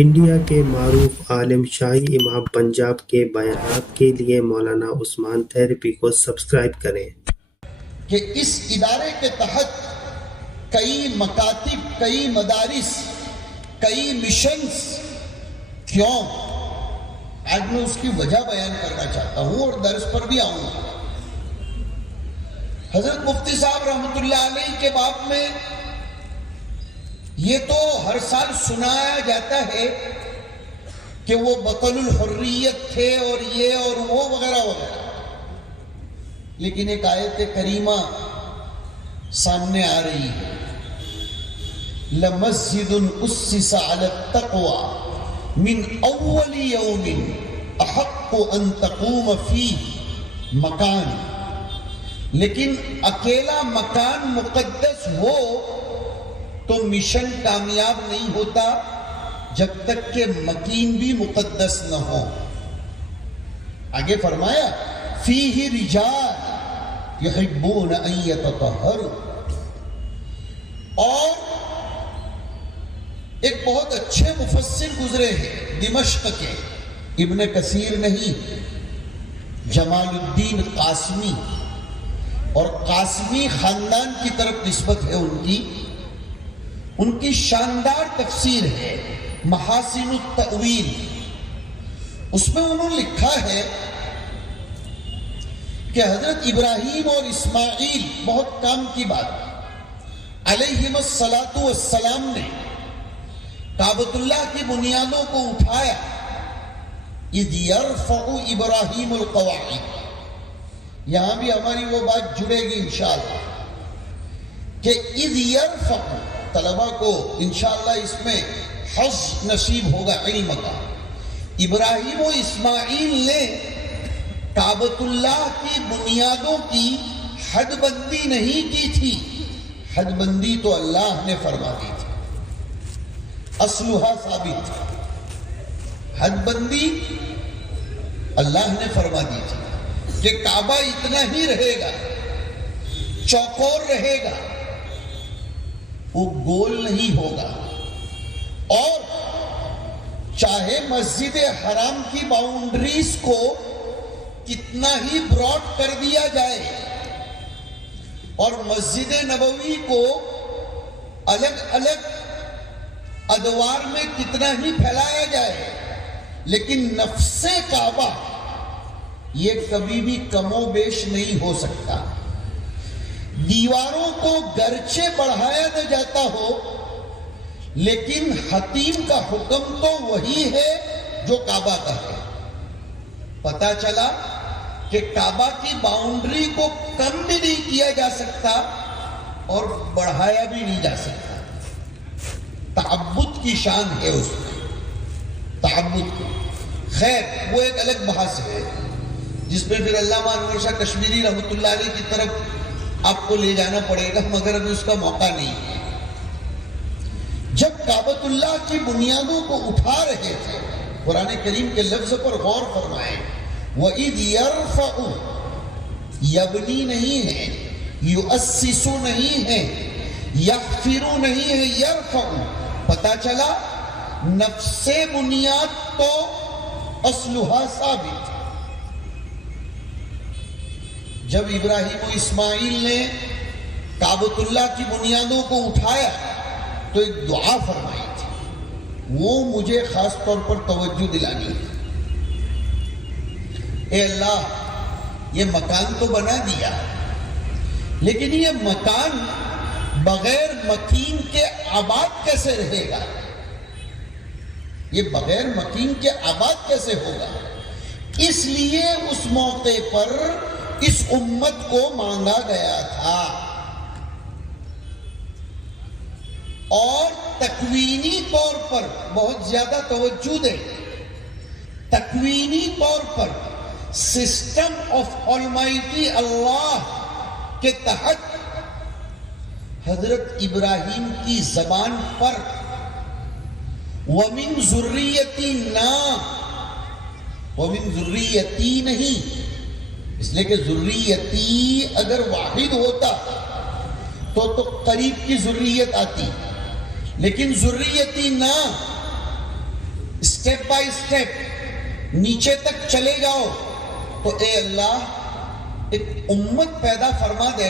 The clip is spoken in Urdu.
انڈیا کے معروف عالم شاہی امام پنجاب کے بیانات کے لیے مولانا عثمان تھیریپی کو سبسکرائب کریں۔ کہ اس ادارے کے تحت کئی مکاتب، کئی مدارس، کئی مشنز کیوں؟ آج میں اس کی وجہ بیان کرنا چاہتا ہوں اور درس پر بھی آؤں گا۔ حضرت مفتی صاحب رحمۃ اللہ علیہ کے باب میں یہ تو ہر سال سنایا جاتا ہے کہ وہ بطل الحریت تھے اور یہ اور وہ وغیرہ وغیرہ، لیکن ایک آیت کریمہ سامنے آ رہی ہے، لَمَسْجِدٌ أُسِّسَ عَلَى التَّقْوَى مِنْ أَوَّلِ يَوْمٍ أَحَقُّ أَن تَقُومَ فِيهِ مکان، لیکن اکیلا مکان مقدس ہو تو مشن کامیاب نہیں ہوتا جب تک کہ مکین بھی مقدس نہ ہو۔ آگے فرمایا فیہ رجال یحبون ان یتطہروا، اور ایک بہت اچھے مفسر گزرے ہیں دمشق کے، ابن کثیر نہیں، جمال الدین قاسمی، اور قاسمی خاندان کی طرف نسبت ہے ان کی شاندار تفسیر ہے محاسن التأویل۔ اس میں انہوں نے لکھا ہے کہ حضرت ابراہیم اور اسماعیل، بہت کام کی بات، علیہم الصلاۃ والسلام نے کعبۃ اللہ کی بنیادوں کو اٹھایا، اذ یرفع ابراہیم القواعد، یہاں بھی ہماری وہ بات جڑے گی انشاءاللہ کہ اذ یرفع، طلبہ کو انشاءاللہ اس میں حظ نصیب ہوگا علم کا۔ ابراہیم و اسماعیل نے کعبۃ اللہ کی بنیادوں کی حد بندی نہیں کی تھی، حد بندی تو اللہ نے فرما دی تھی، اصلها ثابت، حد بندی اللہ نے فرما دی تھی کہ کعبہ اتنا ہی رہے گا، چوکور رہے گا، وہ گول نہیں ہوگا، اور چاہے مسجد حرام کی باؤنڈریز کو کتنا ہی براڈ کر دیا جائے اور مسجد نبوی کو الگ الگ ادوار میں کتنا ہی پھیلایا جائے، لیکن نفس کعبہ یہ کبھی بھی کم و بیش نہیں ہو سکتا۔ دیواروں کو گرچہ بڑھایا نہ جاتا ہو، لیکن حتیم کا حکم تو وہی ہے جو کعبہ کا ہے۔ پتہ چلا کہ کعبہ کی باؤنڈری کو کم بھی نہیں کیا جا سکتا اور بڑھایا بھی نہیں جا سکتا۔ تعبد کی شان ہے اس میں، تعبد کی۔ خیر وہ ایک الگ بحث ہے جس میں پھر علامہ انور شاہ کشمیری رحمۃ اللہ علیہ کی طرف آپ کو لے جانا پڑے گا، مگر ابھی اس کا موقع نہیں ہے۔ جب کعبۃ اللہ کی بنیادوں کو اٹھا رہے تھے، قرآن کریم کے لفظ پر غور فرمائیں، وَإِذْ يَرْفَعُ، یبنی نہیں ہے، یؤسس نہیں ہے، یغفر نہیں ہے، یرفع۔ پتہ چلا نفس بنیاد تو اصلها ثابت۔ جب ابراہیم و اسماعیل نے کعبۃ اللہ کی بنیادوں کو اٹھایا تو ایک دعا فرمائی تھی، وہ مجھے خاص طور پر توجہ دلانی ہے۔ اے اللہ، یہ مکان تو بنا دیا، لیکن یہ مکان بغیر مکین کے آباد کیسے رہے گا؟ یہ بغیر مکین کے آباد کیسے ہوگا؟ اس لیے اس موقع پر اس امت کو مانگا گیا تھا، اور تکوینی طور پر بہت زیادہ توجہ دیں، تکوینی طور پر سسٹم آف آلمائٹی اللہ کے تحت حضرت ابراہیم کی زبان پر وَمِن ذُرِّيَّتِنَا، وَمِن ذُرِّيَّتِي نہیں، اس لیے کہ ذریتی اگر واحد ہوتا تو قریب کی ذریت آتی، لیکن ذریتی نہ، اسٹیپ بائی اسٹیپ نیچے تک چلے جاؤ تو اے اللہ ایک امت پیدا فرما دے